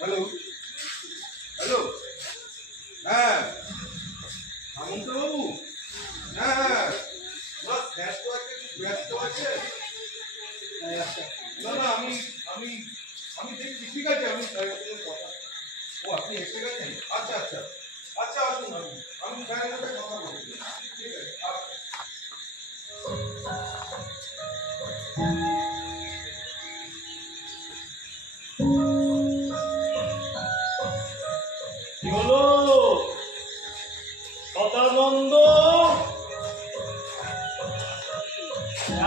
Hello hello, হ্যাঁ সামন্তবাবু, হ্যাঁ হ্যাঁ, ব্যস্ত আছে, ব্যস্ত আছে। না না, আমি আমি আমি দেখছি, ঠিক আছে, আমি কথা। ও, আপনি এসে গেছেন? আচ্ছা আচ্ছা আচ্ছা, আসুন আসুন, আমি স্যারের সাথে কথা বলছি। ঠিক আছে, আচ্ছা। কি হলো সদানন্দ?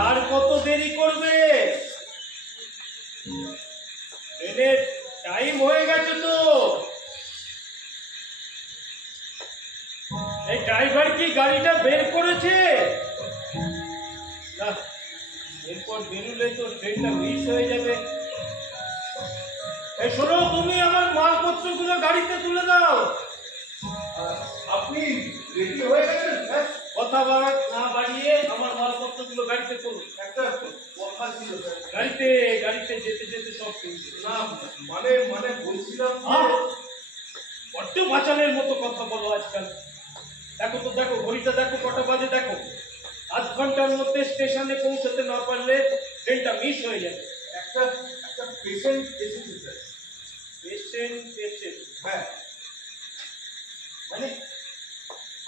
আর কত দেরি করবে? ট্রেনের টাইম হয়ে গেছে তো। এই ড্রাইভার কি গাড়িটা বের করেছে? না, এরপর বেরোলে তো ট্রেনটা মিস হয়ে যাবে। এই শোনো, তুমি আমার মালপত্রগুলো গাড়িতে তুলে দাও। আপনি রেডি হয়ে গেছেন স্যার? কথা না বাড়িয়ে আমার মালপত্রগুলো গাড়িতে তুলুন। একটা কথা ছিল স্যার। গাড়িতে গাড়িতে যেতে যেতে সব তুলবে। না, মানে মানে বলছিলাম বড্ড বাঁচালের মতো কথা বলো আজকাল। দেখো তো, দেখো ঘড়িটা, দেখো কটা বাজে, দেখো। আধ ঘন্টার মধ্যে স্টেশনে পৌঁছতে না পারলে ট্রেনটা মিস হয়ে যাবে। একটা একটা পেশেন্ট এসেছে স্যার। পেশেন্ট? হ্যাঁ, মানে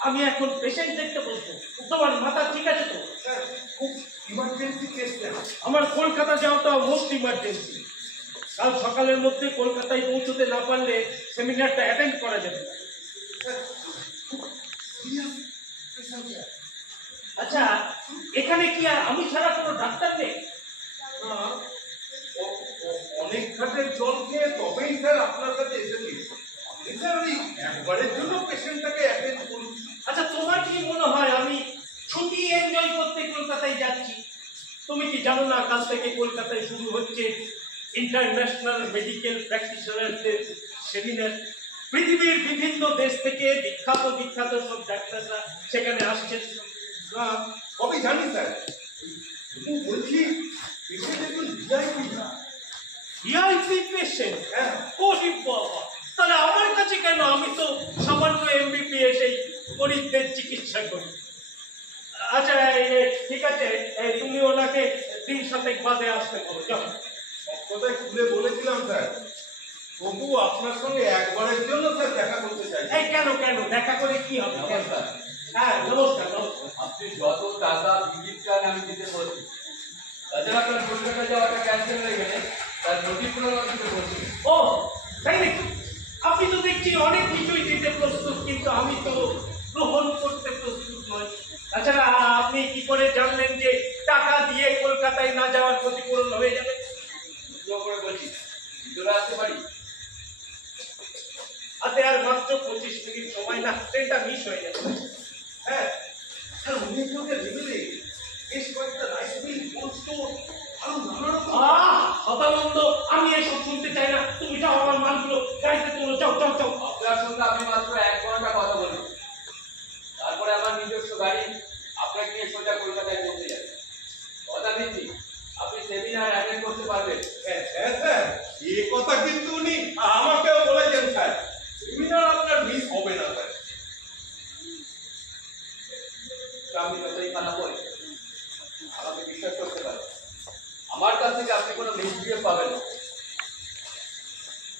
আমি এখন পেশেন্ট দেখতে বলবো? তোমার মাথা ঠিক আছে তো? স্যার খুব ইমার্জেন্সি কেস স্যার। আমার কলকাতা যাওয়াটা মোস্ট ইমার্জেন্সি। কাল সকালের মধ্যে কলকাতায় পৌঁছতে না পারলে সেমিনারটা অ্যাটেন্ড করা যাবে না। আচ্ছা, এখানে কি আর আমি ছাড়া কোনো ডাক্তার নেই? না, অনেক ঘাটের জল খেয়ে তবেই স্যার আপনার কাছে এসেছি। আপনি স্যার ওই একবারের জন্য পেশেন্টটাকে অ্যাটেন্ড করুন। আচ্ছা, তোমার কি মনে হয় আমি ছুটি এনজয় করতে কলকাতায় যাচ্ছি? তুমি কি জানো না, কাল থেকে কলকাতায় শুরু হচ্ছে ইন্টারন্যাশনাল মেডিকেল প্র্যাকটিশনারদের সেমিনার। পৃথিবীর বিভিন্ন দেশ থেকে বিখ্যাত বিখ্যাত সব ডাক্তাররা সেখানে আসছেন। না, কবে জানি স্যার। বলছি পেশেন্ট একজন ভিআইপি। VIP patient? হ্যাঁ। ওরে বাবা, তাহলে আমার কাছে কেন? আমি তো সামান্য এমবিবিএস এই গরিবদের চিকিৎসা করি। আচ্ছা, ঠিক আছে, তুমি ওনাকে 3 সপ্তাহ বাদে আসতে বলো, যাও। সব কথাই খুলে বলেছিলাম স্যার, তবু আপনার সঙ্গে একবারের জন্য স্যার দেখা করতে চাই। এই কেন কেন দেখা করে কি হবে? নমস্কার। হ্যাঁ, নমস্কার নমস্কার। আপনি যত টাকা টিকিট চান আমি দিতে বলছি। তাছাড়া আপনার কলকাতা যাওয়াটা ক্যান্সেল হয়ে গেলে তার ক্ষতিপূরণ দিতে বলছি। ও তাই নাকি? আপনি তো দেখছি অনেক কিছুই দিতে প্রস্তুত, কিন্তু আমি তো গ্রহণ করতে প্রস্তুত নই। তাছাড়া আপনি কি করে জানলেন যে টাকা দিয়ে কলকাতায় না যাওয়ার ক্ষতিপূরণ হয়ে যাবে? করে বলছি, ভিতরে আসতে পারি? হাতে আর মাত্র 25 মিনিট সময়, না ট্রেনটা মিস হয়ে যাবে। হ্যাঁ স্যার, অনেক লোকের লেভেলে বেশ কয়েকটা রাইস মিল, কোল্ড স্টোর, আরো নানা রকম। সদানন্দ, আমি এসব শুনতে চাই না। তুমি যাও, আমার মালগুলো গাড়িতে তোলো, যাও যাও যাও। আপনার সঙ্গে আমি মাত্র 1 ঘন্টা কথা বলবো, তারপরে আমার নিজস্ব গাড়ি আপনাকে নিয়ে সোজা কলকাতায় পৌঁছে যাবে। কথা দিচ্ছি, আপনি সেমিনার অ্যাটেন্ড করতে পারবেন। হ্যাঁ হ্যাঁ স্যার, এ কথা কিন্তু উনি আমাকেও বলেছেন স্যার। সেমিনার আপনার মিস হবে না স্যার। আমি যতই খারাপ হই, আমাকে বিশ্বাস করতে পারেন। আমার কাছ থেকে আপনি কোনো মিসবিহেভ পাবেন না।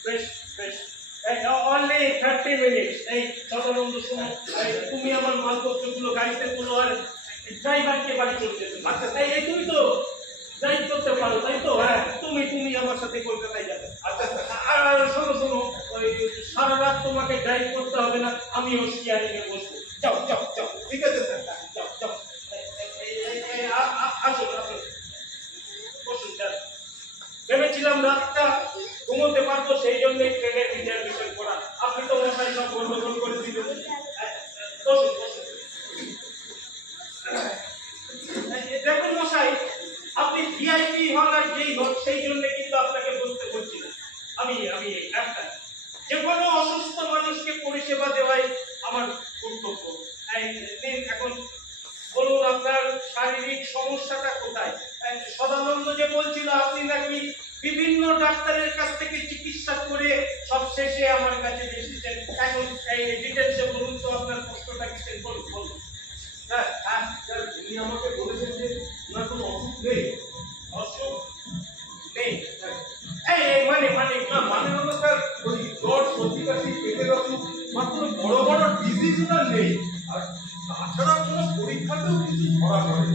বেশ বেশ, অনলি 30 মিনিট। এই সদানন্দ, শোনো, তুমি আমার মালপত্রগুলো গাড়িতে তোলো আর ড্রাইভারকে বাড়ি চলে যেতে। আচ্ছা, এই তুমি তো ড্রাইভ করতে পারো, তাই তো? হ্যাঁ, তুমি তুমি আমার সাথে কলকাতায় যাবে। আচ্ছা স্যার। আর শোনো শোনো, ওই সারা রাত তোমাকে ড্রাইভ করতে হবে না, আমিও স্টিয়ারিং এ বসবো। যাও যাও যাও। ঠিক আছে স্যার। যাও যাও। আসুন আসুন, বসুন স্যার। ভেবেছিলাম রাতটা ঘুমোতে পারবো, সেই জন্যই ট্রেনের রিজার্ভেশন করা। আপনি তো মশাই সব গন্ডগোল করে দিলেন। বসুন বসুন। দেখুন মশাই, আপনি ভিআইপি হন আর যেই হন, সেই জন্য কিন্তু আপনাকে বলতে বলছি না। আমি আমি ডাক্তার, যে কোনো অসুস্থ মানুষকে পরিষেবা দেওয়াই আমার কর্তব্য। এখন বলুন, আপনার শারীরিক সমস্যাটা কোথায়? সদানন্দ যে বলছিল আপনি নাকি বিভিন্ন ডাক্তারের কাছ থেকে চিকিৎসা করে সব শেষে আমার কাছে এসেছেন। এখন এই ডিটেলসে বলুন তো আপনার কষ্টটা কিসের, বলুন বলুন। স্যার স্যার উনি আমাকে বলেছেন যে ওনার কোনো অসুখ নেই। অসুখ নেই? মানে মানে না মানে হলো স্যার ওই জ্বর সর্দি কাশি পেটের অসুখ মাত্র বড় বড় ডিজিজ ওনার নেই। আর তাছাড়া কোনো পরীক্ষাতেও কিছু ধরা পড়ে।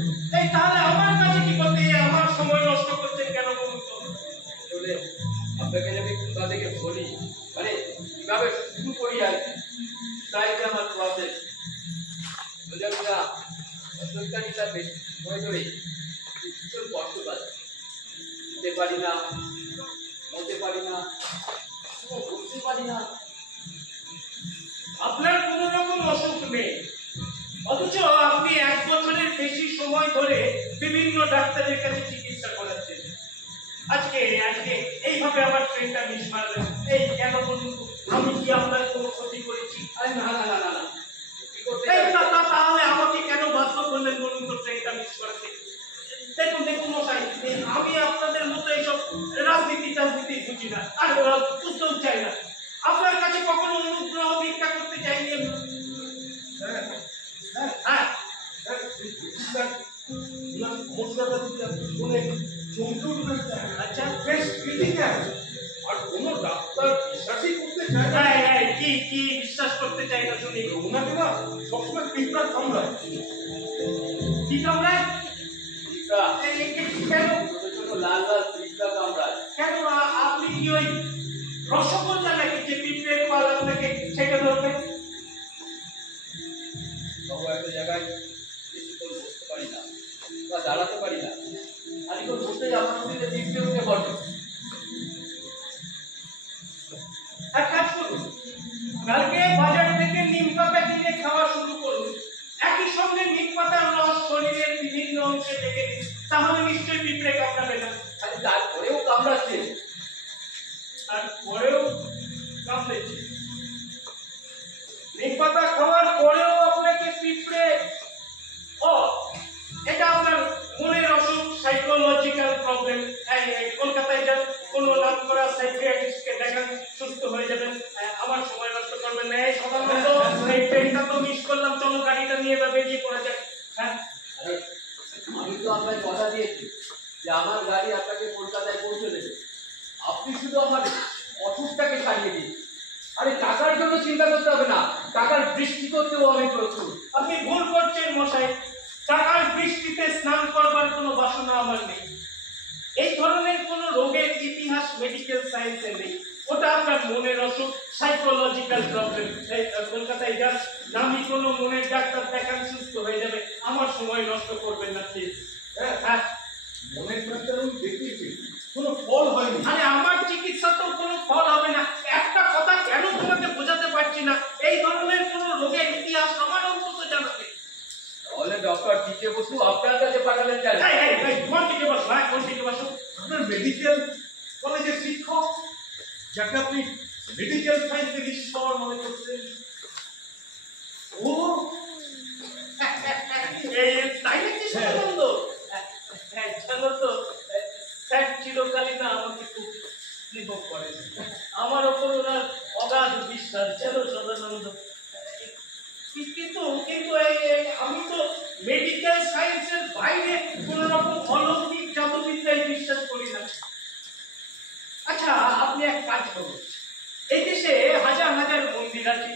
তাহলে আমার কাছে কি করতে, আমার সময় নষ্ট করছেন কেন বলুন তো? আসলে আপনাকে যদি কোথা থেকে বলি, মানে কিভাবে শুরু করি আর কি, তাই যে আমার প্রসেস বুঝলেন না। অসুবিধাটা বেশি সময় ধরে ভীষণ কষ্ট পাচ্ছি, উঠতে পারি না, বলতে পারি না, বলতে পারি না। আপনার কোন রকম অসুখ নেই, অথচ আপনি 1 বছরের বেশি সময় ধরে বিভিন্ন ডাক্তারের কাছে চিকিৎসা করাচ্ছেন। আজকে আজকে এইভাবে আমার ট্রেনটা মিস মারলেন, এই কেন বলুন তো? আমি কি আপনার কোনো ক্ষতি করেছি? আরে না না না না না, কি করতে তাহলে আমাকে কেন বাধ্য করলেন বলুন তো ট্রেনটা মিস করাতে? দেখুন দেখুন মশাই, আমি আপনাদের মতো এইসব রাজনীতি বুঝি না, আর বুঝতেও চাই না। আপনার কাছে কখনো অনুগ্রহ ভিক্ষা করতে চাইনি আমি। হ্যাঁ হ্যাঁ, স্যার স্যার ওনার সমস্যাটা যদি আপনি শুনে চমকে উঠবেন স্যার। আচ্ছা। বেশ ক্রিটিক্যাল, আর কোনো ডাক্তার বিশ্বাসই করতে চায় না। কি কি বিশ্বাস করতে চাই না শুনি? ওনাকে না সবসময় পিঁপড়া কামড়ায়। কি কামড়ায়? পিঁপড়া, কেন ছোট ছোট লাল লাল পিঁপড়া কামড়ায়। কেন আপনি কি ওই রসগোল্লা নাকি যে পিঁপড়ের পাল আপনাকে ছেঁকে ধরবে? তবু একটা জায়গায় বেশিক্ষণ বসতে পারি না বা দাঁড়াতে পারি না, খানিক্ষণ বসেই আমার শরীরে পিঁপড়ে উঠে পড়ে। এক কাজ করুন, কালকে বাজার থেকে নিম পাতা কিনে খাওয়া শুরু করুন। একই সঙ্গে নিম পাতার রস শরীরের বিভিন্ন অংশে ঢেকে দিন, তাহলে নিশ্চয়ই পিঁপড়ে কামড়াবে না। খালি তারপরেও কামড়াচ্ছে। তারপরেও কামড়েছে? নিম পাতা খাওয়ার পরেও আপনাকে পিঁপড়ে? এটা আপনার মনের অসুখ, সাইকোলজিক্যাল প্রবলেম। কলকাতায় যান, কোনো নাম করা সাইকিয়াট্রিস্টকে দেখান, সুস্থ হয়ে যাবেন। আমার সময় নষ্ট করবেন না। সাধারণত এই ট্রেনটা তো মিস করলাম, চলো গাড়িটা নিয়ে এবার বেরিয়ে পড়া যায়। হ্যাঁ, আরে আমি তো আপনাকে কথা দিয়েছি যে আমার গাড়ি আপনাকে কলকাতায় পৌঁছে দেবে, আপনি শুধু আমার অসুখটাকে ছাড়িয়ে দিন। আরে টাকার জন্য চিন্তা করতে হবে না, টাকার বৃষ্টি করতেও আমি প্রস্তুত। আপনি ভুল করছেন মশাই, টাকার বৃষ্টিতে স্নান করবার কোনো বাসনা আমার নেই। এই ধরনের কোন রোগের ইতিহাস মেডিকেল সায়েন্সে নেই। ওটা আপনার মনের অসুখ, সাইকোলজিক্যাল প্রবলেম। কলকাতায় যান, নামি কোনো মনের ডাক্তার দেখান, সুস্থ হয়ে যাবে। আমার সময় নষ্ট করবেন না প্লিজ। হ্যাঁ, মনের ডাক্তার আমি দেখিয়েছি, কোনো ফল হয়নি। আরে আমার চিকিৎসা তো কোনো ফল হবে না। একটা কথা কেন তোমাকে বোঝাতে পারছি না, এই ধরনের কোন রোগের ইতিহাস আমার অন্তত জানা নেই। তাহলে ডক্টর টিকে বসু আপনার কাছে পাঠালেন কেন? কোন দিকে বসো? কোন দিকে বসো? আপনার মেডিকেল কলেজের শিক্ষক, যাকে আপনি মেডিকেল সায়েন্সের ঈশ্বর মনে করছেন, ও তাই নাকি সদানন্দ? জানো তো, স্যার চিরকালই না আমাকে খুব স্নেহ করেন। আমার ওপর ওনার অগাধ বিশ্বাস, জানো সদানন্দ। কিন্তু কিন্তু আমি তো মেডিকেল সায়েন্সের বাইরে কোন রকম অলৌকিক জাদুবিদ্যায় বিশ্বাস করি না। আচ্ছা, আপনি এক কাজ করুন, এই দেশে হাজার হাজার মন্দির আছে,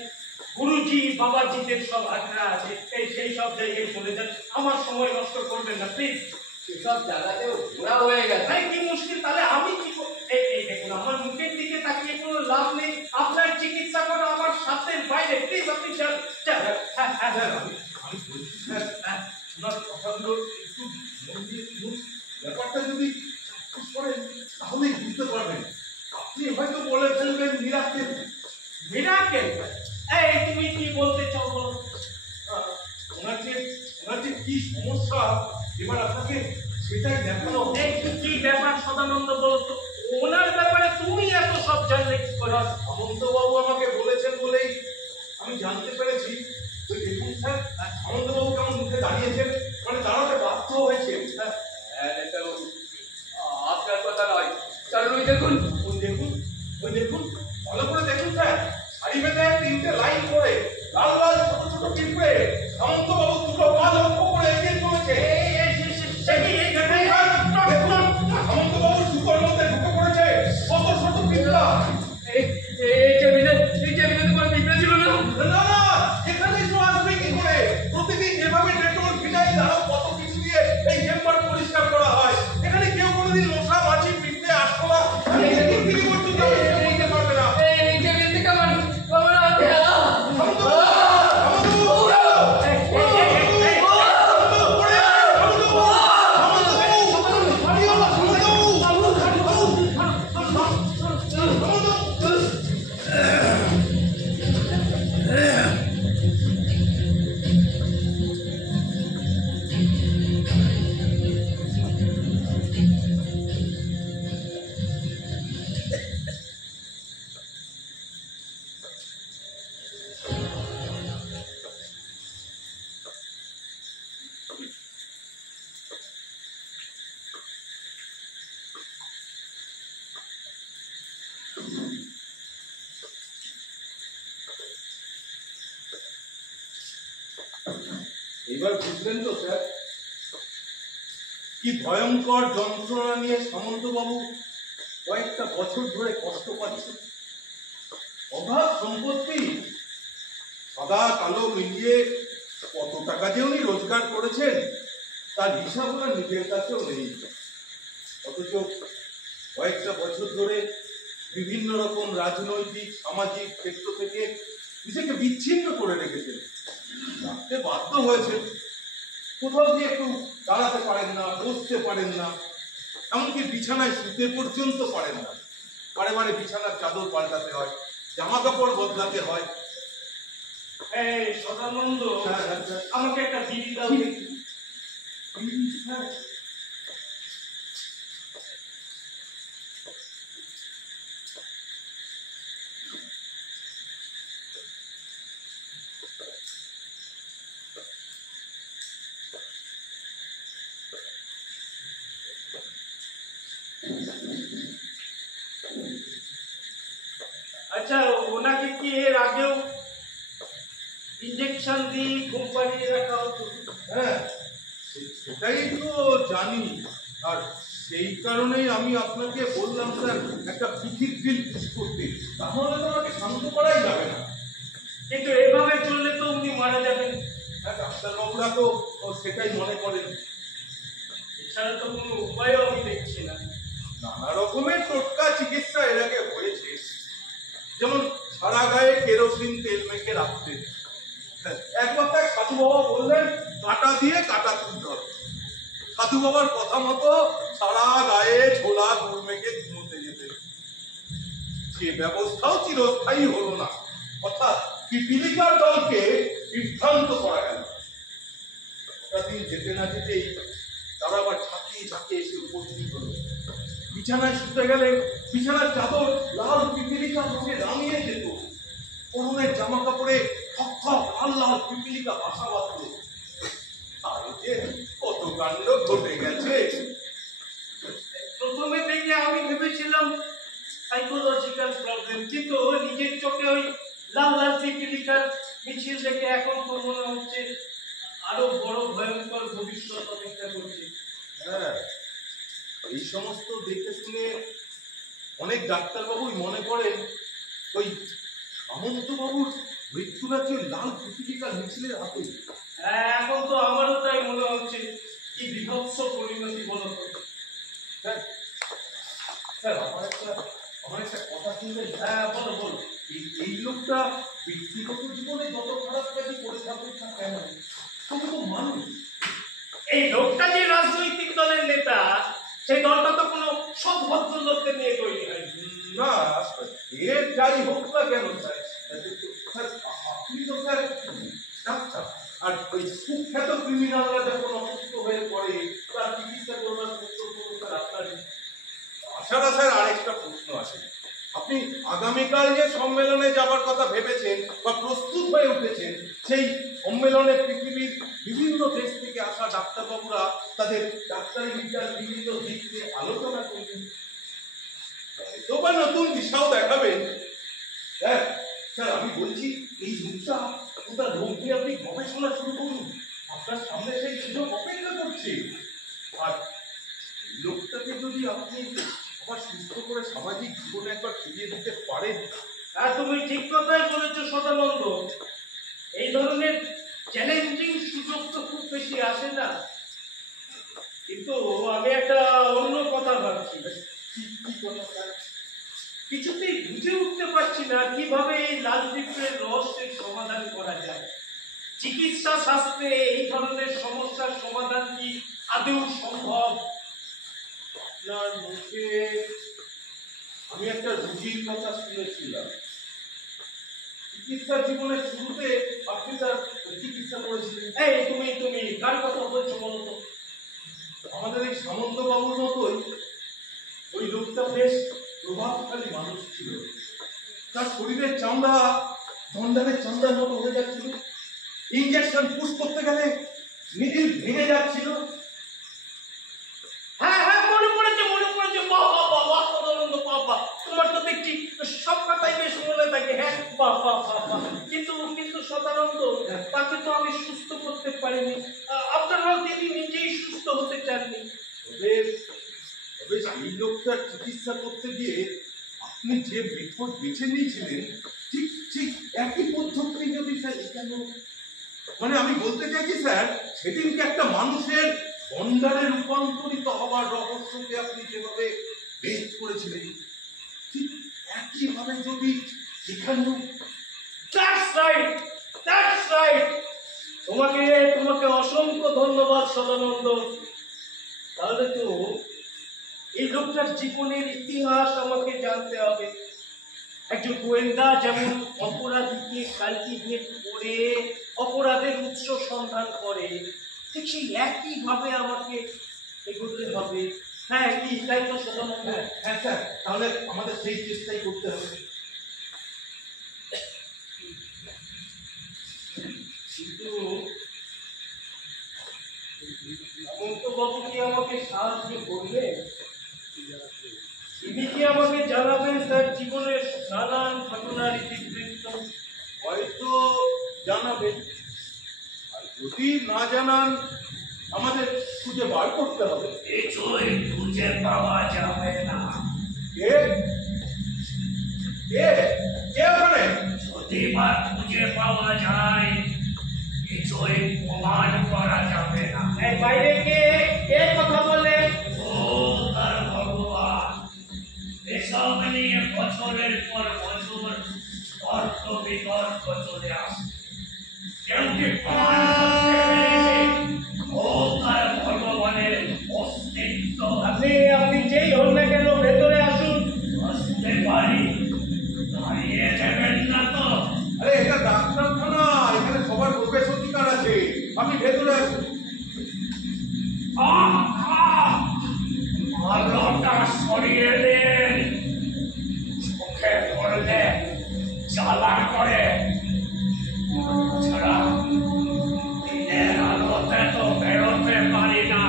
গুরুজি বাবাজিদের সব আখড়া আছে, সেই সব জায়গায় চলে যান। আমার সময় নষ্ট করবেন না প্লিজ। সেসব জায়গাতেও ঘোরা হয়ে গেছে। আরে কি মুশকিল, তাহলে আমি কি এই দেখুন, আমার মুখের দিকে তাকিয়ে কোনো লাভ নেই। আপনার চিকিৎসা করা আমার সাধ্যের বাইরে, প্লিজ আপনি যান। স্যার আমি বলছি স্যার, ওনার কথাগুলো একটু মন দিয়ে শুনুন। ব্যাপারটা যদি জিজ্ঞেস করেন তাহলেই বুঝতে পারবেন। আপনি হয়তো বলে ফেলবেন মিরাকেল। মিরাকেল? তুমি কি বলতে চাও বলো? ওনার যে কি সমস্যা এবার আপনাকে সেটাই দেখানো। কি ব্যাপার সদানন্দ বলো তো? ওনার ব্যাপারে তুমি এত সব জানলে কি করে? সামন্তবাবু আমাকে বলেছেন বলেই আমি জানতে পেরেছি। তো দেখুন স্যার, সামন্তবাবু কেমন মুখে দাঁড়িয়েছেন, মানে দাঁড়াতে বাধ্য হয়েছেন। আপনার কথা নয়, কারণ ওই দেখুন ওই দেখুন ভালো করে দেখুন স্যার, সারি বেঁধে 3টে লাইন করে লাল লাল ছোট ছোট পিঁপড়ে সামন্ত বাবু দুটো পা লক্ষ্য করে এগিয়ে চলেছে। সামন্ত বাবু জুতোর মধ্যে ঢুকে পড়েছে শত শত পিঁপড়া। এই টেবিলে তোমার পিঁপড়ে ছিল না? না না, এখানেই তো আসবে কি করে? প্রতিদিন যেভাবে ডেটল ফিনাইল আরো কত কিছু দিয়ে এই চেম্বার পরিষ্কার করা হয়, এখানে কেউ কোনোদিন মশা মাছি পিঁপড়ে আসতো না। আমি এদিক থেকে পর্যন্ত বলতে পারবে না। এই টেবিল থেকে আমার হাতে সামন্ত বাবু, সামন্ত বাবু, এবার বুঝলেন তো স্যার, কি ভয়ঙ্কর যন্ত্রণা নিয়ে সামন্তবাবু কয়েকটা বছর ধরে কষ্ট পাচ্ছেন। অভাব সম্পত্তি সাদা কালো মিলিয়ে কত টাকা যে উনি রোজগার করেছেন তার হিসাব ওনার নিজের কাছেও নেই। অথচ কয়েকটা বছর ধরে বিভিন্ন রকম রাজনৈতিক সামাজিক ক্ষেত্র থেকে নিজেকে বিচ্ছিন্ন করে রেখেছেন, রাখতে বাধ্য হয়েছেন। কোথাও গিয়ে একটু দাঁড়াতে পারেন না, বসতে পারেন না, এমনকি বিছানায় শুতে পর্যন্ত পারেন না। বারে বারে বিছানার চাদর পাল্টাতে হয়, জামা কাপড় বদলাতে হয়। এই সদানন্দ, আমাকে একটা বিড়ি দাও দেখি। আচ্ছা, ওনাকে কি এর আগেও ইঞ্জেকশন দিয়ে ঘুম পাড়িয়ে রাখা হতো? হ্যাঁ, সেটাই তো জানি, আর সেই কারণেই আমি আপনাকে বললাম স্যার একটা পিঠির বিল করতে, তাহলে তো আমাকে শান্ত করাই যাবে না। কিন্তু এভাবে চললে তো উনি মারা যাবেন। হ্যাঁ, ডাক্তারবাবুরা তো সেটাই মনে করেন। এছাড়া তো কোনো উপায়ও আমি দেখছি না। নানা রকমের টোটকা চিকিৎসা এর আগে হয়েছে, যেমন সারা গায়ে কেরোসিন তেল মেখে রাখতে। একবার তাই সাধু বাবা বললেন কাঁটা দিয়ে কাঁটা তুলতে হবে। সাধু বাবার কথা মতো সারা গায়ে ছোলা গুড় মেখে ঘুমোতে যেতে। সে ব্যবস্থাও চিরস্থায়ী হলো না, অর্থাৎ পিপিলিকার দলকে বিভ্রান্ত করা গেল। দিন যেতে না যেতেই তারা আবার ঝাঁকিয়ে ঝাঁকিয়ে এসে উপস্থিত হলো। বিছানায় শুতে গেলে বিছানার চাদর লাল পিপিলিকার রঙে রাঙিয়ে যেত। পরনের জামা কাপড়ে থক থক লাল লাল পিপিলিকা বাসা বাঁধত। আর যে কত কাণ্ড ঘটে গেছে। প্রথমে থেকে আমি ভেবেছিলাম সাইকোলজিক্যাল প্রবলেম, কিন্তু নিজের চোখে ওই লাল লাল পিপিলিকার মিছিল দেখে এখন তো মনে হচ্ছে আরো বড় ভয়ঙ্কর ভবিষ্যৎ অপেক্ষা করছে। হ্যাঁ, এই সমস্ত দেখে শুনে অনেক ডাক্তারবাবুই মনে করেন ওই সামন্তবাবুর মৃত্যু নাকি লাল পিপিলিকার মিছিলের হাতে। হ্যাঁ, এখন তো আমারও তাই মনে হচ্ছে। কি বিভৎস পরিণতি বলো তো। স্যার, স্যার আমার একটা কথা শুনবেন? হ্যাঁ, বলো বলো। এই লোকটা ব্যক্তিগত জীবনে যত খারাপ কাজই করে থাকুক না কেন, তবু তো মানুষ। এই লোকটা যে রাজনৈতিক দলের নেতা, সেই দলটা তো কোনো সৎ ভদ্রলোকদের নিয়ে তৈরি হয় না, এর যাই হোক না কেন স্যার, স্যার আপনি তো স্যার ডাক্তার, আর ওই সুখ্যাত ক্রিমিনালরা যখন অসুস্থ হয়ে পড়ে তার চিকিৎসা করবার কর্তব্য স্যার আপনার। তাছাড়া স্যার আরেকটা প্রশ্ন আছে, আপনি আগামীকাল যে সম্মেলনে যাবার কথা ভেবেছেন বা প্রস্তুত হয়ে উঠেছেন, সেই সম্মেলনে পৃথিবীর বিভিন্ন দেশ থেকে আসা ডাক্তারবাবুরা তাদের ডাক্তারি বিদ্যার বিভিন্ন দিক নিয়ে আলোচনা করবেন, হয়তো বা নতুন দিশাও দেখাবেন। স্যার আমি বলছি এই রোগটা ওটা রোগ নিয়ে আপনি গবেষণা শুরু করুন, আপনার সামনে সেই সুযোগ অপেক্ষা করছে। আর এই লোকটাকে যদি আপনি আবার সুস্থ করে সামাজিক জীবনে একবার ফিরিয়ে দিতে পারেন। আর তুমি ঠিক কথাই বলেছো সদানন্দ, এই ধরনের চ্যালেঞ্জিং সুযোগ তো খুব বেশি আসে না। কিন্তু আমি একটা অন্য কথা ভাবছি। কি কথা স্যার? কিছুতেই বুঝে উঠতে পারছি না কিভাবে এই লাল পিঁপড়ের রহস্যের সমাধান করা যায়। চিকিৎসা শাস্ত্রে এই ধরনের সমস্যার সমাধান কি আদৌ সম্ভব? আপনার মুখে আমি একটা রুগীর কথা শুনেছিলাম। চিকিৎসা জীবনের শুরুতে আপনি তার চিকিৎসা করেছিলেন। এই তুমি তুমি কার কথা বলছো বলো তো? আমাদের এই সামন্ত বাবুর মতোই ওই লোকটা বেশ প্রভাবশালী মানুষ ছিল। তার শরীরের চামড়া ধন্ডারের চামড়ার মতো হয়ে যাচ্ছিল, ইঞ্জেকশন পুশ করতে গেলে নিডিল ভেঙে যাচ্ছিল। হ্যাঁ হ্যাঁ, মনে পড়েছে মনে পড়েছে। বাবা বাবা সদানন্দ, বাবা তোমার তো দেখছি সব কথাই বেশ মনে থাকে। হ্যাঁ বাবা বাবা, কিন্তু কিন্তু সদানন্দ, তাকে তো আমি সুস্থ করতে পারিনি। আপনারাও তিনি নিজেই সুস্থ হতে চাননি। তবে তবে সেই লোকটার চিকিৎসা করতে গিয়ে আপনি যে মেথড বেছে নিয়েছিলেন ঠিক ঠিক একই পদ্ধতি যদি স্যার কেন, মানে আমি বলতে চাইছি স্যার, সেদিনকে একটা মানুষের অন্ডারে রূপান্তরিত হবার রহস্যকে আপনি যেভাবে বের করেছিলেন ঠিক একইভাবে যদি এখানেও। That's right, that's right. তোমাকে তোমাকে অসংখ্য ধন্যবাদ সদানন্দ। তাহলে তো এই লোকটার জীবনের ইতিহাস আমাকে জানতে হবে। একজন গোয়েন্দা যেমন অপরাধীকে কাল্টিভেট করে অপরাধের উৎস সন্ধান করে, ঠিক সেই একই ভাবে আমাকে এগোতে হবে। হ্যাঁ কি তাই তো সদানন্দ? হ্যাঁ স্যার, তাহলে আমাদের সেই চেষ্টাই করতে হবে। কিন্তু হেমন্তবাবু কি আমাকে সাহায্য করবে? তিনি কি আমাকে জানাবেন তার জীবনের নানান ঘটনার ইতিবৃত্ত? হয়তো জানাবেন, আর যদি না জানান আমাদের খুঁজে বার করতে হবে। কিছুই খুঁজে পাওয়া যাবে না। কে কে কে ওখানে? যদি বা খুঁজে পাওয়া যায়, কিছুই প্রমাণ করা যাবে না। এই বাইরে কে কে কথা বলে? ও তার ভগবান, এসব নিয়ে বছরের পর বছর তর্ক বিতর্ক চলে আসে। কেউ কি প্রমাণ করতে পেরেছে ও তার ভগবানের অস্তিত্ব? আপনি যেই হন না কেন ভেতরে আসুন। আসতে পারি, দাঁড়িয়ে দেবেন না তো? আরে এটা ডাক্তারখানা, এখানে সবার প্রবেশ অধিকার আছে। আমি ভেতরে আছি। আলোটা সরিয়ে দেন, চোখে পড়লে জ্বালা করে। ছাড়া দিনের আলোতে তো বেরোতে পারি না,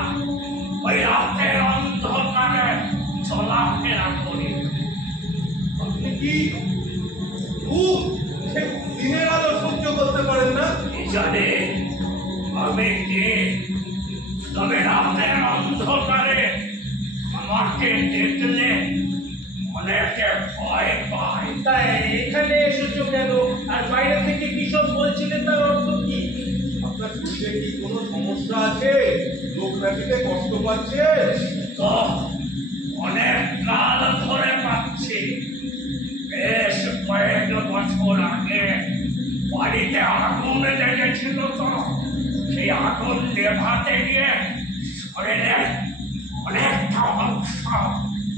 ওই রাতের অন্ধকারে চলাফেরা করি। আপনি কি খুব দিনের আলো সহ্য করতে পারেন না? কি জানে আমি কে, তবে রাতের অন্ধকারে আমাকে দেখলে অনেকে ভয় পায়। তাই এখানে এসেছো কেন? আর বাইরে থেকে কি সব বলছিলেন, তার অর্থ কি? আপনার শরীরে কি কোনো সমস্যা আছে? লোক নাকিতে কষ্ট পাচ্ছে? তো অনেক কাল ধরে পাচ্ছি। বেশ কয়েক বছর আগে বাড়িতে আগুন লেগেছিল, তো সেই আগুন নেভাতে গিয়ে শরীরে অনেকটা অংশ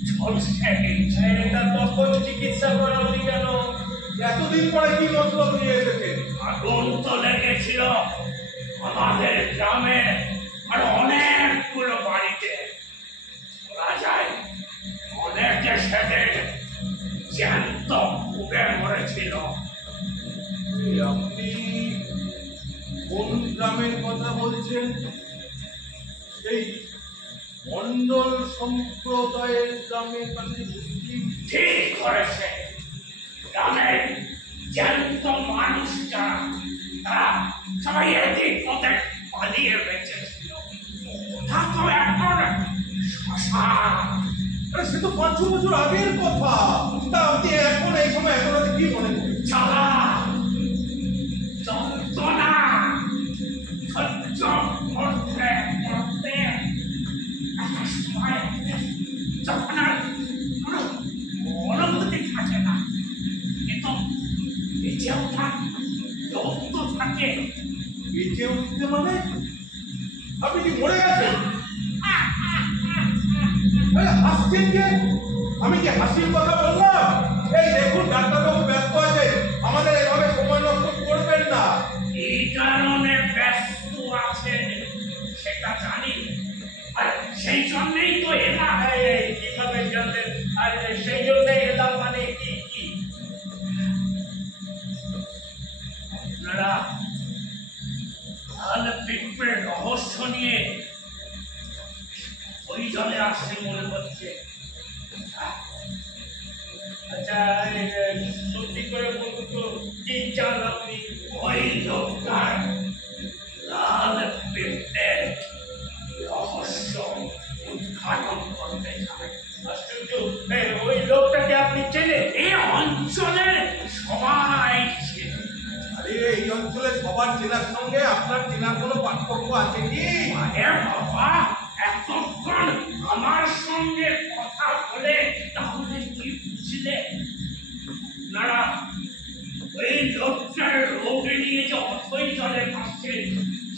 ঝলসে গেছে। এটা তখন চিকিৎসা করাওনি কেন? এতদিন পরে কি মতলব নিয়ে এসেছেন? আগুন তো লেগেছিল আমাদের গ্রামে আর অনেকগুলো বাড়িতে। বলা যায় অনেকে সেদিন জ্যান্ত পুড়ে মরেছিল। আপনি কোন গ্রামের কথা বলছেন? সেই মন্ডল সম্প্রদায়ের গ্রামের কাছে মুসলিম? ঠিক করেছে, গ্রামের জ্যান্ত মানুষ যারা তারা সবাই একই পথে পালিয়ে বেঁচেছিল। ওটা তো এখন শ্মশান। আরে সে তো 500 বছর আগের কথা। তা আপনি এখন এই সময় এখন আপনি কি মনে করেন? জ্বালা যন্ত্রণা সহ্য করতে করতে একটা সময় যখন আর কোনো অনুভূতি থাকে না, কিন্তু বেঁচে ওঠার লোক তো থাকে। বেঁচে উঠতে মানে আপনি কি মরে গেছেন? আরে হাসছেন কে? আমি কি হাসির কথা বললাম? এই দেখুন ডাক্তারবাবু ব্যস্ত আছে, আমাদের এভাবে সময় নষ্ট করবেন না। এই কারণে ব্যস্ত আছেন সেটা জানি, আর সেই জন্যই তো এলাম। কিভাবে জানলেন? আর সেই জন্যই এলাম মানে কি কি? আপনারা লাল পিঁপড়ের রহস্য নিয়ে ওই জলে আসছে মনে হচ্ছে। আচ্ছা, সত্যি করে বলুন তো কি চান আপনি? ওই লোকটার লাল পিঁপড়ের রহস্য উদ্ঘাটন করতে চায়। আশ্চর্য, ওই লোকটাকে আপনি চেনেন? এই অঞ্চলের সবাই ছিল। আরে এই অঞ্চলে সবার চেনার সঙ্গে আপনার চেনার কোনো পার্থক্য আছে কি? আরে বাবা, এতক্ষণ আমার সঙ্গে কথা বলে তাহলে কি বুঝলে? আপনারা ওই লোকটার রোগে নিয়ে যে অথই জলে ভাসছে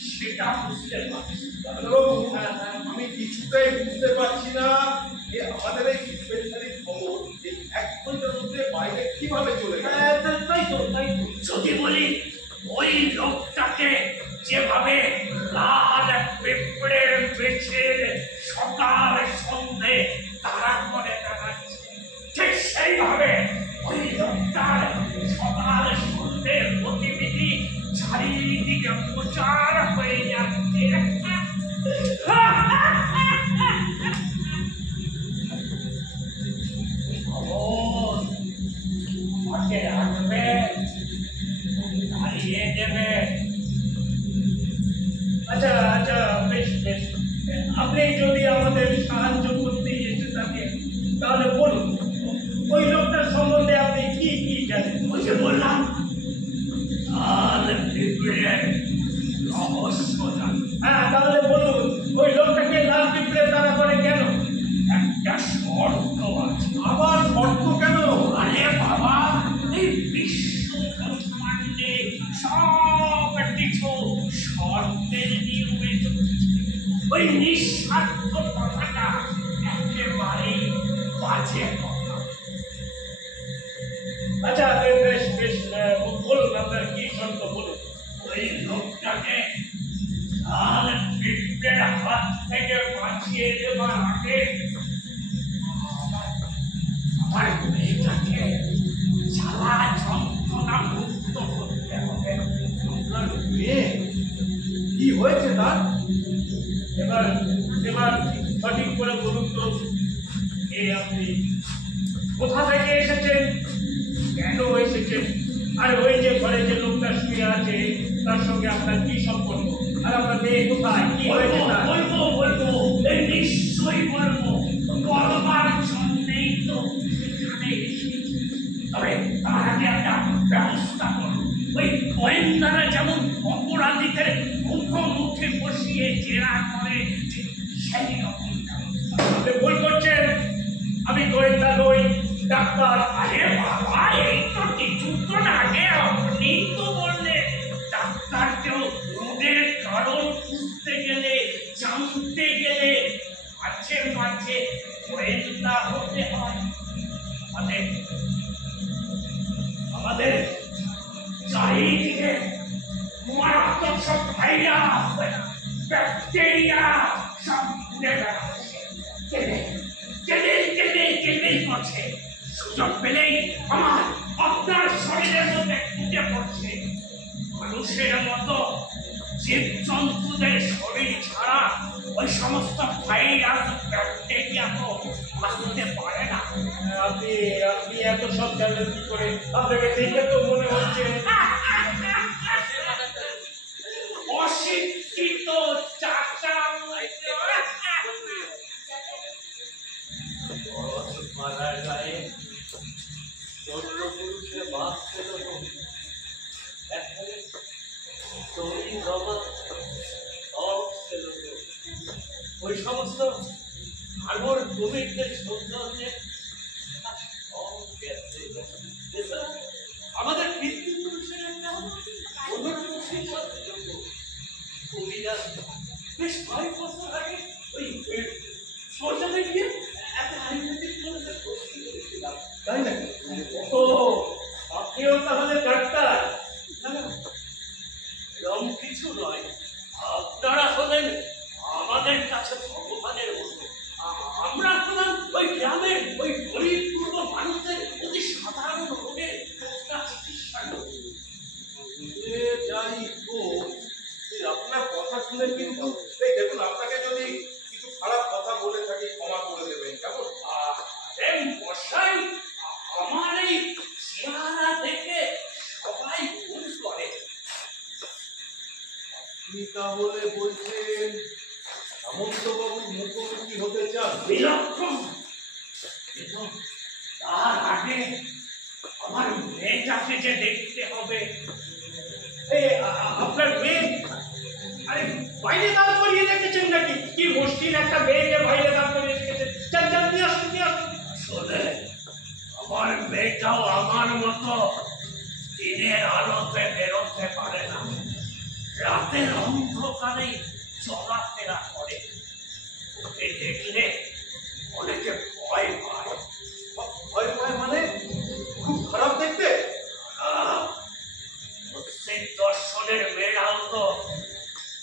সেটা বুঝতে পারছি। ডাক্তারবাবু, আমি কিছুতেই বুঝতে পারছি না যে আমাদের এই ডিসপেন্সারি খবর এই 1 ঘন্টার মধ্যে বাইরে কিভাবে চলে গেল। তাই তো। যদি বলি ওই লোকটাকে যেভাবে লাল পিঁপড়ের বেছে সকাল সন্ধে তারা করে বেড়াচ্ছে, ঠিক সেইভাবে ওই লোকটার সকাল সন্ধে গতিবিধি চারিদিকে প্রচার হয়ে যাচ্ছে। খবর আমাকে রাখবে, হারিয়ে দেবে। আচ্ছা, বেশ। আপনি যদি আমাদের সাহায্য করতে এসে থাকেন তাহলে বলুন ওই লোকটার সম্বন্ধে আপনি কি কি জানেন? ওই যে বললাম লাল পিঁপড়ের রহস্য জানি। হ্যাঁ, তাহলে বলুন ওই লোকটাকে লাল পিঁপড়ে তারা করে কেন? একটা শর্ত আছে। আবার শর্ত কেন? আরে বাবা, এই বিশ্ব ব্রহ্মাণ্ডে সব কিছু শর্তের নিয়মে চলছে। ওই নিঃস্বার্থ কথাটা একেবারেই বাজে কথা। আচ্ছা, বেশ, বলুন আপনার কি শর্ত বলুন। ওই লোকটাকে লাল পিঁপড়ের হাত থেকে বাঁচিয়ে দেবার আগে আমার মেয়েটাকে জ্বালা যন্ত্রণা মুক্ত করতে হবে। আপনার মেয়ে কি হয়েছে তার? এবার সঠিক করে বলুন তো, আপনি কোথা থেকে এসেছেন, কেন এসেছেন, আর ওই যে ঘরে যে লোকটা শুয়ে আছে তার সঙ্গে আপনার কি সম্পর্ক, আর আপনার মেয়ে কোথায়, কি হয়েছে তার? বলবো, এই নিশ্চয়ই বলবো। বলবার জন্যেই তো এখানে এসেছি। তবে তার আগে একটা ব্যবস্থা করো। ওই গোয়েন্দারা যেমন অপরাধীদের মুখোমুখি বসিয়ে জেরা করে, ঠিক সেই রকম ব্যবস্থা। আপনি ভুল করছেন, আমি গোয়েন্দা নই, ডাক্তার। আরে বাবা, এই তো কিছুক্ষণ আগে আপনি তো বললেন ডাক্তারকেও রোগের কারণ খুঁজতে গেলে, জানতে গেলে মাঝে মাঝে গোয়েন্দা হতে হয়। আমাদের চারিদিকে মারাত্মক সব ভাইরাস, ব্যাকটেরিয়া সব ঘুরে বেড়াচ্ছে, কেঁদে করছে। সুযোগ পেলেই আপনার শরীরের মধ্যে ঢুকে পড়ছে। মানুষের মতো জীবজন্তুদের শরীর ছাড়া ওই সমস্ত ভাইরাস ব্যাকটেরিয়া তো আসতে পারে না। আপনি এত সব জানলেন কি করে? আপনাকে দেখে তো মনে হচ্ছে বাঁচতে তো একখানে তৈরি জগৎ সব ছিল তো। ওই সমস্ত আগর কবিদের সৌন্দর্যে সব গেছে। এছাড়া আমাদের পিতৃপুরুষের একটা অনুরূপী কবিরা বেশ কয়েক বছর আগে ওই সরকারে গিয়ে একটা আয়ুর্বেদিক কলেজে ভর্তি করেছিলাম। তাই নাকি? ও আপনিও তাহলে ডাক্তার? না না, এরকম কিছু নয়। আপনারা হলেন আমাদের কাছে ভগবানের মতো। আমরা হলাম ওই গ্রামের ওই গরিব পূর্ব মানুষদের অতি সাধারণ রোগের চিকিৎসা করি। এ যাই হোক, এই আপনার কথা শুনে কিন্তু এই দেখুন, আপনাকে যদি কিছু খারাপ কথা বলে থাকি ক্ষমা করে দেবেন, কেমন? আরে মশাই, আমার এই চেহারা দেখে সবাই ভুল করে। আপনি তাহলে বলছেন সামন্তবাবুর মুখোমুখি হতে চান? বিলক্ষণ, কিন্তু তার আগে আমার মেয়েটাকে যে দেখতে হবে। আপনার মেয়ে? আরে বাইরে দাঁড় করিয়ে রেখেছেন নাকি? কি মুশকিল একটা মেয়েকে বাইরে দাঁড় করিয়ে রেখেছেন। যান যান, নিয়ে আসুন, নিয়ে আসুন। আসলে আমার মেয়েটাও আমার মতো দিনের আলোতে বেরোতে পারে না, রাতের অন্ধকারেই চলাফেরা করে। ওকে দেখলে অনেকে ভয় পায়। ভয় পায় মানে? খুব খারাপ দেখতে? মুসলিম দর্শনের মেয়েরাও তো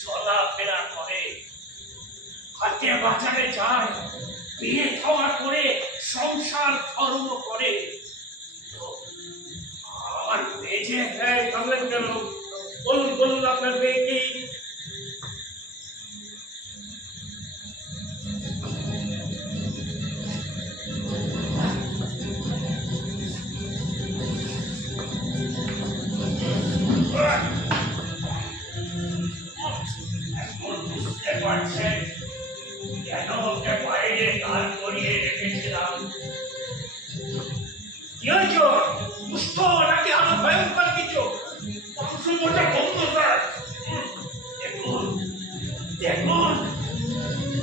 চলাফেরা করে, হাটে বাজারে যায়, বিয়ে খাওয়া করে সংসার ধর্ম করে। তো আমার মেয়ে যে থামলেন কেন? বলুন বলুন, আপনার মেয়ে কি? এখন বুঝতে পারছেন কেন ওকে বাইরে দাঁড় করিয়ে রেখেছিলাম। কি হয়েছে? দুষ্ট নাকি আরো ভয়ঙ্কর কিছু? মানুষের মধ্যে বন্ধ স্যার। দেখুন দেখুন,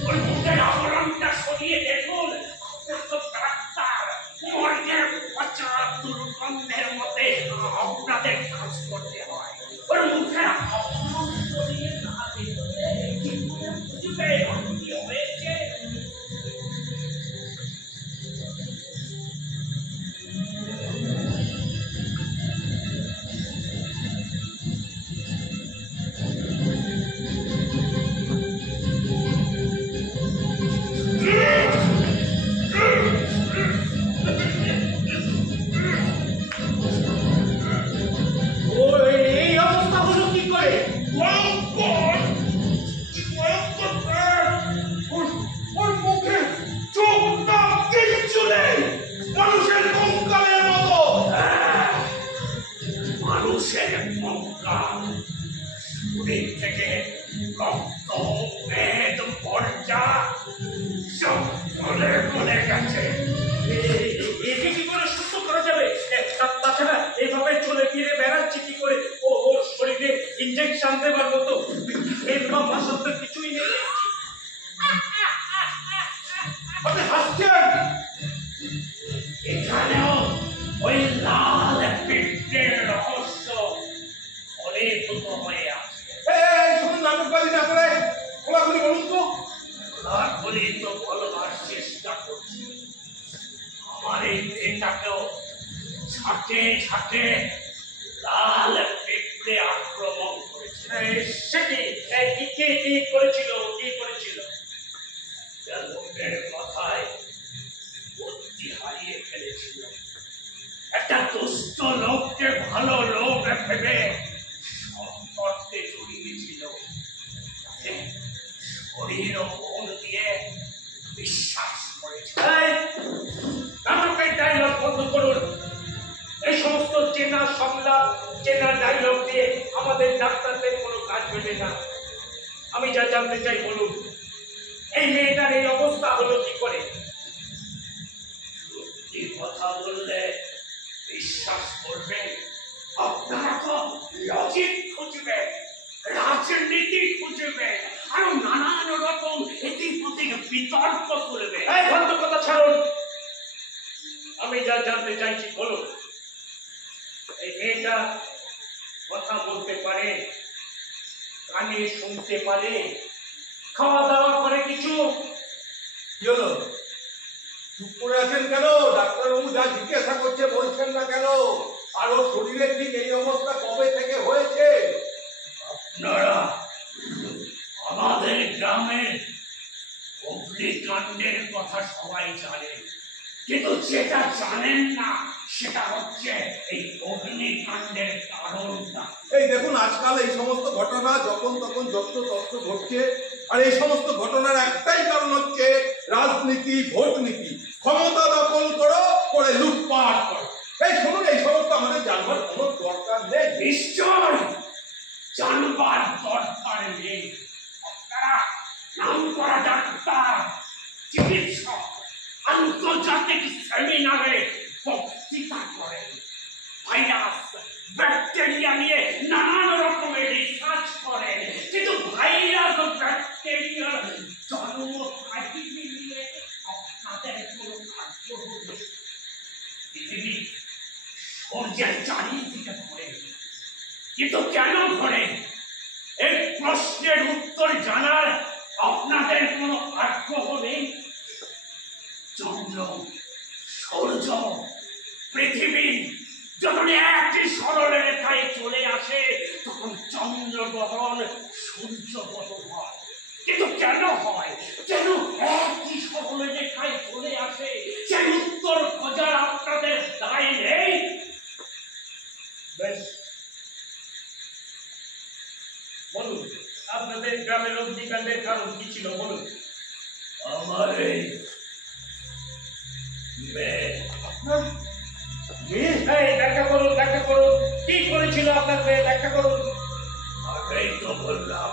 ওই মুখের আবরণটা সরিয়ে দেখুন। আপনার তো ডাক্তার, মর্গের পচা দুর্গন্ধের মধ্যে আপনাদের কাজ করতে হয়। ওর মুখের আবরণ সরিয়ে না দেখলে কি করে বুঝবে ওর কি হয়েছে? এই অবস্থা হলো কি করে? ওর মুখে চোখ নাক কিচ্ছু নেই, মানুষের কঙ্কালের মতো। মানুষের কঙ্কাল, শরীর থেকে রক্ত, মেদ, পর্যা সব গলে গলে গেছে। একে কি করে সুস্থ করা যাবে? তাছাড়া এভাবে চলে ফিরে বেড়াচ্ছে কি করে? ওর শরীরে ইনজেকশন দেবার মতো ভাষা তো কিছুই নেই। আপনি হাসছেন? এখানেও ওই লাল পিঁপড়ের রহস্য ঘনীভূত হয়ে আছে। এই শুধু নাটকবাজি না করে খোলাখুলি বলুন তো। খোলাখুলি তো বলবার চেষ্টা করছি। আমার এই মেয়েটাকেও ছাটে ছাটে লাল পিঁপড়ে আক্রমণ করেছে। সে কি করেছিল? কি করেছিল? লোকের কথায় বুদ্ধি হারিয়ে ফেলেছিল। একটা দুষ্ট লোককে ভালো লোক ভেবে সম্পর্কে জড়িয়েছিল। শরীর ও মন দিয়ে বিশ্বাস করেছিল। নাটকের ডায়লগ বন্ধ করুন। এই সমস্ত চেনা সংলাপ, চেনা ডায়লগ দিয়ে আমাদের ডাক্তারদের কোনো কাজ মেলে না। আমি যা জানতে চাই বলুন, এই মেয়েটার এই অবস্থা হলো কি করে? সত্যি কথা বললে বিশ্বাস করবেন? আপনারা তো লজিক খুঁজবেন, রাজনীতি খুঁজবেন, আরো নানান রকম এদিক ওদিক বিতর্ক করবেন। এই ভদ্র কথা ছাড়ুন, আমি যা জানতে চাইছি বলুন। এই মেয়েটা কথা বলতে পারে, কানে শুনতে পারে, খাওয়া দাওয়া করে কিছু? কি হলো, চুপ করে আছেন কেন? ডাক্তারবাবু যা জিজ্ঞাসা করছে বলছেন না কেন? আর ওর শরীরের ঠিক এই অবস্থা কবে থেকে হয়েছে? আপনারা আমাদের গ্রামের অগ্নিকাণ্ডের কথা সবাই জানেন, কিন্তু যেটা জানেন না সেটা হচ্ছে এই অগ্নিকাণ্ডের কারণটা। এই দেখুন, আজকাল এই সমস্ত ঘটনা যখন তখন যত্র তত্র ঘটছে, আর এই সমস্ত ঘটনার একটাই কারণ হচ্ছে রাজনীতি, ভোট নীতি। ক্ষমতা দখল করো, করে লুটপাট করো। এই শুনুন, এই সমস্ত আমাদের জানবার কোনো দরকার নেই। নিশ্চয় জানবার দরকার নেই। আপনারা নাম করা ডাক্তার, চিকিৎসক, আন্তর্জাতিক সেমিনারে বক্তৃতা করেন, ভাইরাস ব্যাকটেরিয়া নিয়ে নানান রকমের রিসার্চ করেন, কিন্তু ভাইরাস ও ব্যাকটেরিয়ার জন্ম কাহিনী নিয়ে আপনাদের কোনো আগ্রহ নেই। পৃথিবী সূর্যের চারিদিকে ঘোরে, কিন্তু কেন ঘোরে এই প্রশ্নের উত্তর জানার আপনাদের কোনো আগ্রহ নেই। চন্দ্র, সূর্য, পৃথিবী যখন একই সরলরেখায় চলে আসে তখন চন্দ্রগ্রহণ, সূর্যগ্রহণ হয়। কিন্তু কেন হয়, কেন একই সরলরেখায় চলে আসে, সেই উত্তর খোঁজার আপনাদের দায় নেই। বেশ, বলুন আপনাদের গ্রামের অগ্নিকাণ্ডের কারণ কি ছিল বলুন। আমার এই মেয়ে, আপনার মেয়ে? এই ব্যাখ্যা করুন, ব্যাখ্যা করুন, কি করেছিল আপনার মেয়ে, ব্যাখ্যা করুন। আগেই তো বললাম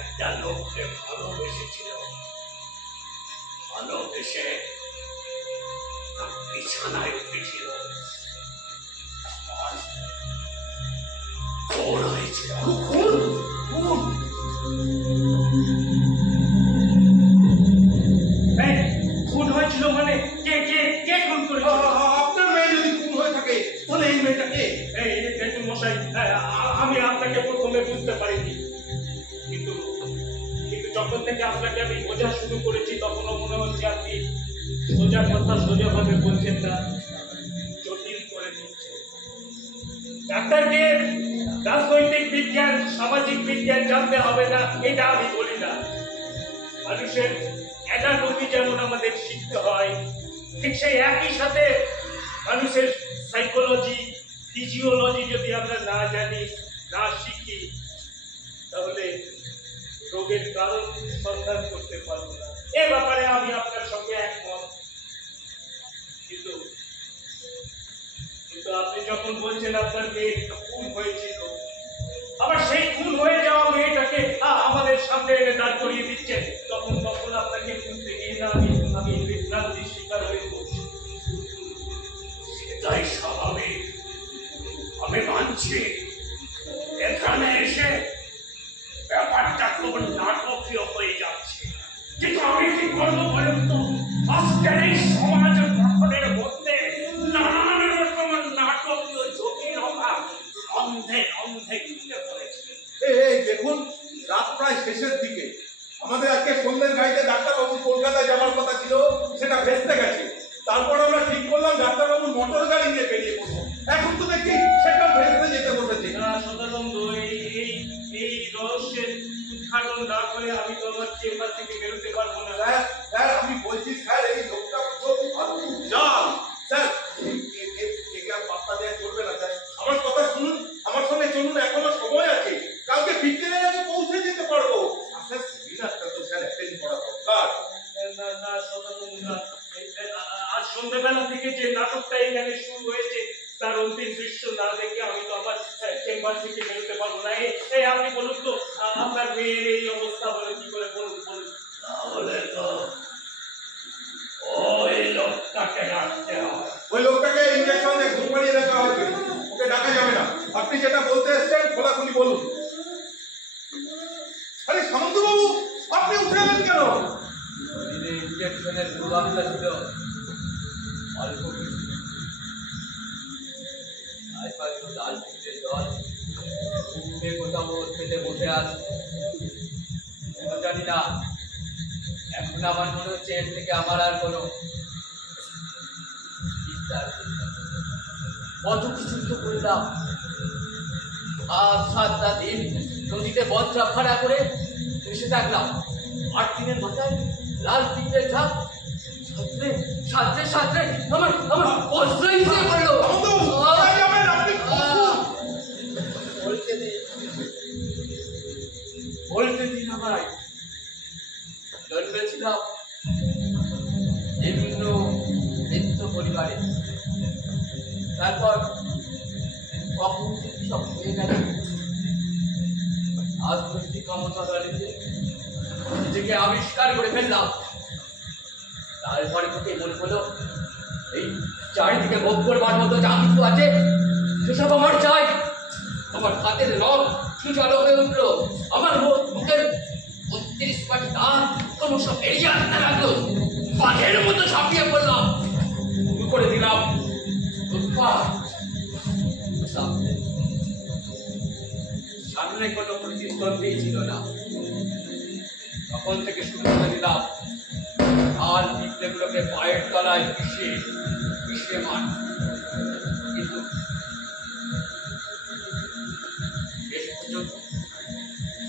একটা লোককে ভালোবেসেছিল, ভালোবেসে তার বিছানায় উঠেছিল, আর খুন হয়েছিল। খুন? খুন? এই, খুন হয়েছিল মানে কে কে কে খুন করেছিল? আপনার মেয়ে যদি খুন হয়ে থাকে তাহলে এই মেয়েটাকে? এই দেখুন মশাই, আমি আপনাকে প্রথমে বুঝতে পারিনি, কিন্তু কিন্তু যখন থেকে আপনাকে আমি বোঝা শুরু করেছি তখনও মনে হচ্ছে আপনি সোজা কথা সোজাভাবে বলছেন না, জটিল করে দিচ্ছেন। ডাক্তারকে রাজনৈতিক বিজ্ঞান, সামাজিক বিজ্ঞান জানতে হবে না এটা আমি বলি না। মানুষের অ্যানাটমি যেমন আমাদের শিখতে হয়, ঠিক সেই একই সাথে মানুষের সাইকোলজি, ফিজিওলজি যদি আমরা না জানি, না শিখি, তাহলে রোগের কারণ সন্ধান করতে পারবো না। এ ব্যাপারে আমি আপনার সঙ্গে একমত। কিন্তু কিন্তু আপনি যখন বলছেন আপনার মেয়ে খুন হয়েছিল, আবার সেই খুন হয়ে যাওয়া মেয়েটাকে আমাদের সামনে এনে দাঁড় করিয়ে দিচ্ছেন, তখন তখন আপনাকে বুঝতে গিয়ে না আমি বিভ্রান্তির শিকার হয়ে পড়ছি। সেটাই স্বাভাবিক, আমি মানছি। এখানে এসে ব্যাপারটা খুব নাটকীয় হয়ে যাচ্ছে, কিন্তু আমি কি করবো বলুন তো? আজকের এই সমাজ গঠনের মধ্যে নানান রকমের নাটকীয় জটিলতা অন্ধে অন্ধে ঢুকে পড়েছে। এই দেখুন, রাত প্রায় শেষের দিকে। আমাদের আজকে সন্ধ্যের গাড়িতে ডাক্তারবাবু কলকাতায় যাওয়ার কথা ছিল, সেটা ভেস্তে গেছে। তারপর আমরা ঠিক করলাম ডাক্তারবাবুর মোটর গাড়ি নিয়ে বেরিয়ে পড়বো। এখন তো দেখছি সেটা ভেস্তে যেতে বলেছে। সদানন্দ, এই রহস্যের উদ্ঘাটন না করে আমি তো আমার চেম্বার থেকে বেরোতে পারবো না। স্যার, স্যার আমি বলছি স্যার, এই লোকটা খুব জাল। স্যার, একে আর পাত্তা দেওয়া চলবে না স্যার। আমার কথা শুনুন, আমার সঙ্গে চলুন, এখনো সময় আছে। কালকে বিকেলে আমি পৌঁছে যেতে পারবো। স্যার, সেমিনারটা তো স্যার অ্যাটেন্ড করা দরকার। না সদানন্দ, না। আজ সন্ধ্যাবেলা থেকে যে নাটকটা এখানে শুরু হয়েছে তার অন্তিম দৃশ্য না দেখে আমি তো আমার চেম্বার থেকে বেরোতে পারবো না। এই আপনি বলুন তো, আপনার মেয়ের এই অবস্থা হলো কি করে, বলুন বলুন। তাহলে তো ওই লোকটাকে রাখতে হবে। ওই লোক লোকটাকে ইনজেকশন দিয়ে ঘুম পাড়িয়ে রাখা হয়েছে, ওকে ডাকা যাবে না। আপনি যেটা বলতে এসেছেন খোলাখুলি বলুন। আরে সামন্তবাবু, আপনি উঠে এলেন কেন? শরীরে ইঞ্জেকশনের প্রভাবটা ছিল অল্প কিছু। আজ হয়তো লাল পিঠের জল উঠে কোথাও খেতে বসে আছে, কেন জানি না। এখন আমার মনে হচ্ছে এর থেকে আমার আর কোনো বিস্তার নেই। কত কিছু তো করলাম, 7টা দিন নদীতে বজ্রা ভাড়া করে এসে থাকলাম। 8 দিনের মাথায় লাল পিঁপড়ের ঝাঁক সাঁতরে সাঁতরে সাঁতরে আমার বজ্রই হয়ে পড়লো। সামন্তবাবু, কোথায় যাবেন? আপনি বলতে দিন আমায়। জন্মেছিলাম নিম্ন মৃত্যু পরিবারে, তারপর কখন সব হয়ে গেল। আজ প্রতি ক্ষমতা বাড়িতে নিজেকে আবিষ্কার করে ফেললাম। তারপরে থেকে মনে হলো এই চারিদিকে ভোগ করবার মতো যা কিছু আছে সেসব আমার চাই। আমার হাতের রং সুচালো হয়ে উঠলো, আমার মুখের 32 পাটি দাঁত ক্রমশ বেরিয়ে আসতে লাগলো। বাঘের মতো ঝাঁপিয়ে পড়লাম, শুরু করে দিলাম উৎপাত। সামনে কোনো প্রতিদ্বন্দ্বী ছিল না, তখন থেকে শুরু করে দিলাম লাল পিঁপড়েগুলোকে পায়ের তলায় পিষে মার। কিন্তু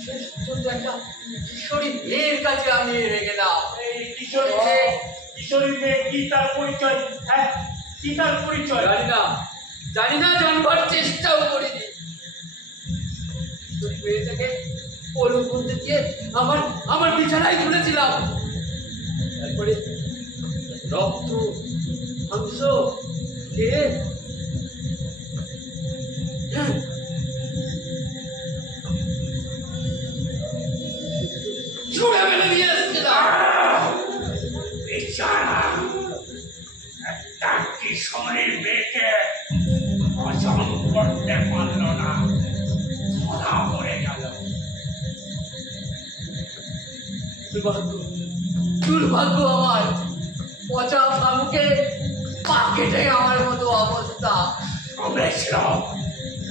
শেষ পর্যন্ত একটা কিশোরী মেয়ের কাছে আমি হেরে গেলাম। এই কিশোরী মেয়ে কি তার পরিচয়? হ্যাঁ, কি তার পরিচয়? জানি না, জানবার চেষ্টাও করিনি। কিশোরী মেয়েটাকে পলক করতে গিয়ে আমার বিছানায় তুলেছিলাম। তারপরে রক্ত মাংস খেয়ে ছুঁড়ে ফেলে দিয়ে এসেছিলাম। বেচারা একটা কিশোরীর মেয়েকে হজম করতে পারল না, ধরা পড়ে গেল। দুর্ভাগ্য আমার, পচা ভাবুকে পা কেটে আমার মতো অবস্থা। শুনেছিল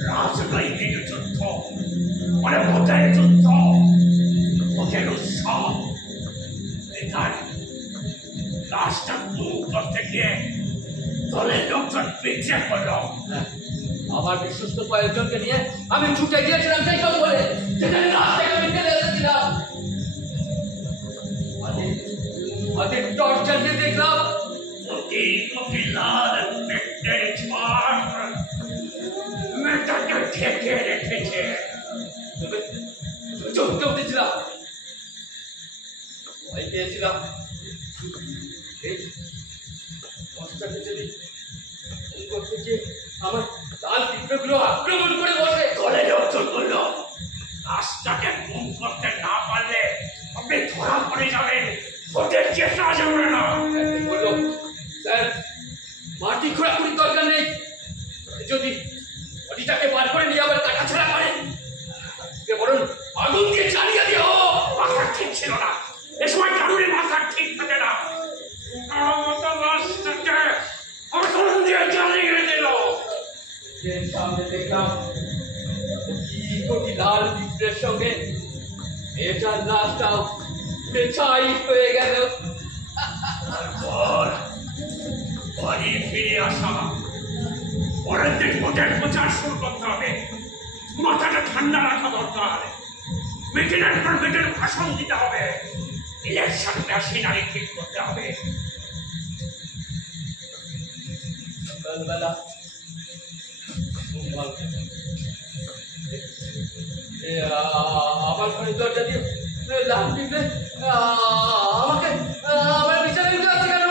রাজনৈতিক যুদ্ধ, মানে ভোটের যুদ্ধ, ভোটের উৎসব। এটার লাশটা গুম করতে গিয়ে দলের লোকজন পিছিয়ে পড়ল। আমার বিশ্বস্ত কয়েকজনকে নিয়ে আমি ছুটে গিয়েছিলাম সেই জঙ্গলে, যেখানে লাশটাকে আমি ফেলে এসেছিলাম। হাতে টর্চ জ্বালিয়ে দেখলাম কোটি কোটি লাল পেটের ঝড় মেয়েটাকে ঢেকে রেখেছে। চমকে উঠেছিলাম, ভয় পেয়েছিলাম এই মশটাকে যদি করতে গিয়ে আমার লাল পিঁপড়েগুলো আক্রমণ করে বসে। দলের লোকজন বলল লাশটাকে গুম করতে না পারলে আপনি ধরা পড়ে যাবেন, ভোটের চেষ্টা যাবে না। বলল, স্যার মাটি খোঁড়াখুড়ির দরকার নেই, যদি বডিটাকে বার করে নিয়ে আবার কাটা ছাড়া করে বরং আগুন দিয়ে জ্বালিয়ে দিও। মাথা ঠিক ছিল না, এ সময় কারুরই মাথা ঠিক থাকে না। লাশটাকে আগুন দিয়ে জ্বালিয়ে দিল। সামনে দেখলাম কোটি লাল পিঁপড়ের সঙ্গে এটার লাশটাও ছাই হয়ে গেল। তারপর বাড়ি ফিরে আসা, পরের দিন ভোটের প্রচার শুরু করতে হবে। মাথাটা ঠান্ডা রাখা দরকার, মিটিংয়ের পর মিটিং ভাষণ দিতে হবে, ইলেকশন মেশিনারি ঠিক করতে হবে। সকালবেলা আমার ঘরের দরজা দিয়ে লাল পিঁপড়ে আমাকে আমার বিছানায় উঠে আসছে কেন?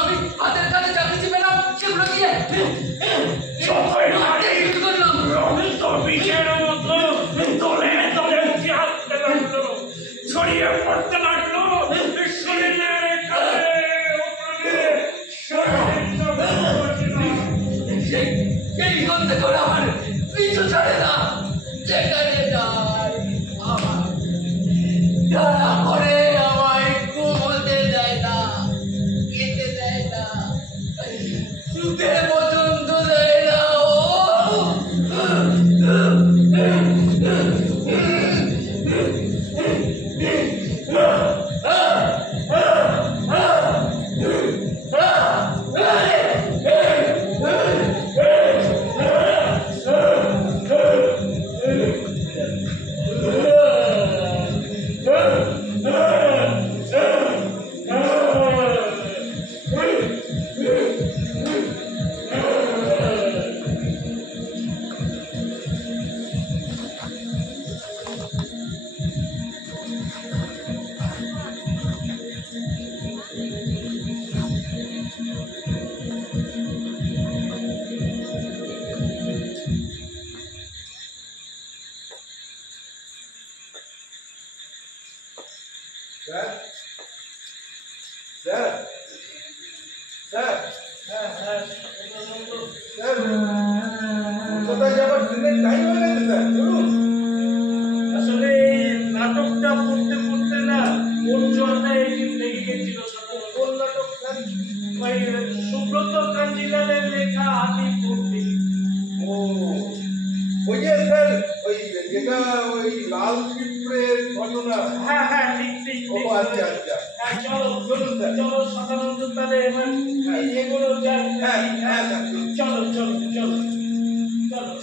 আমি হাতের কাছে চাকরি পেলাম, সেগুলো দিয়ে করলাম। দলে দলে উঠে আসতে লাগলো, ছড়িয়ে পড়তে লাগলো শরীরের কাছে। এই গন্ধে করে আমার পিছু ছাড়ে না। যেখানে যায় আমার তারা করে আমায় ঘুমোতে দেয় না, খেতে দেয় না, শুতে পর্যন্ত দেয় না। স্যার স্যার স্যার স্যার কোথায় যাবার ট্রেনের টাইম হয়ে গেছে স্যার, চলুন। আসলে নাটকটা পড়তে পড়তে না কোন জলটায় লেগে গেছিল। কোন নাটক স্যার? ওই সুব্রত কাঞ্জিলালের লেখা আমি পড়তে। ও ওই যে স্যার, ওই যেটা ওই লাল পিঁপড়ের ঘটনা। হ্যাঁ হ্যাঁ, ঠিক ঠিক ও ঠিক। আচ্ছা আচ্ছা। হ্যাঁ, চলো চলুন স্যার। চলো সাধারণত তাহলে এবার এগুলো যাক। হ্যাঁ হ্যাঁ স্যার। চলো চলো চলো চলো।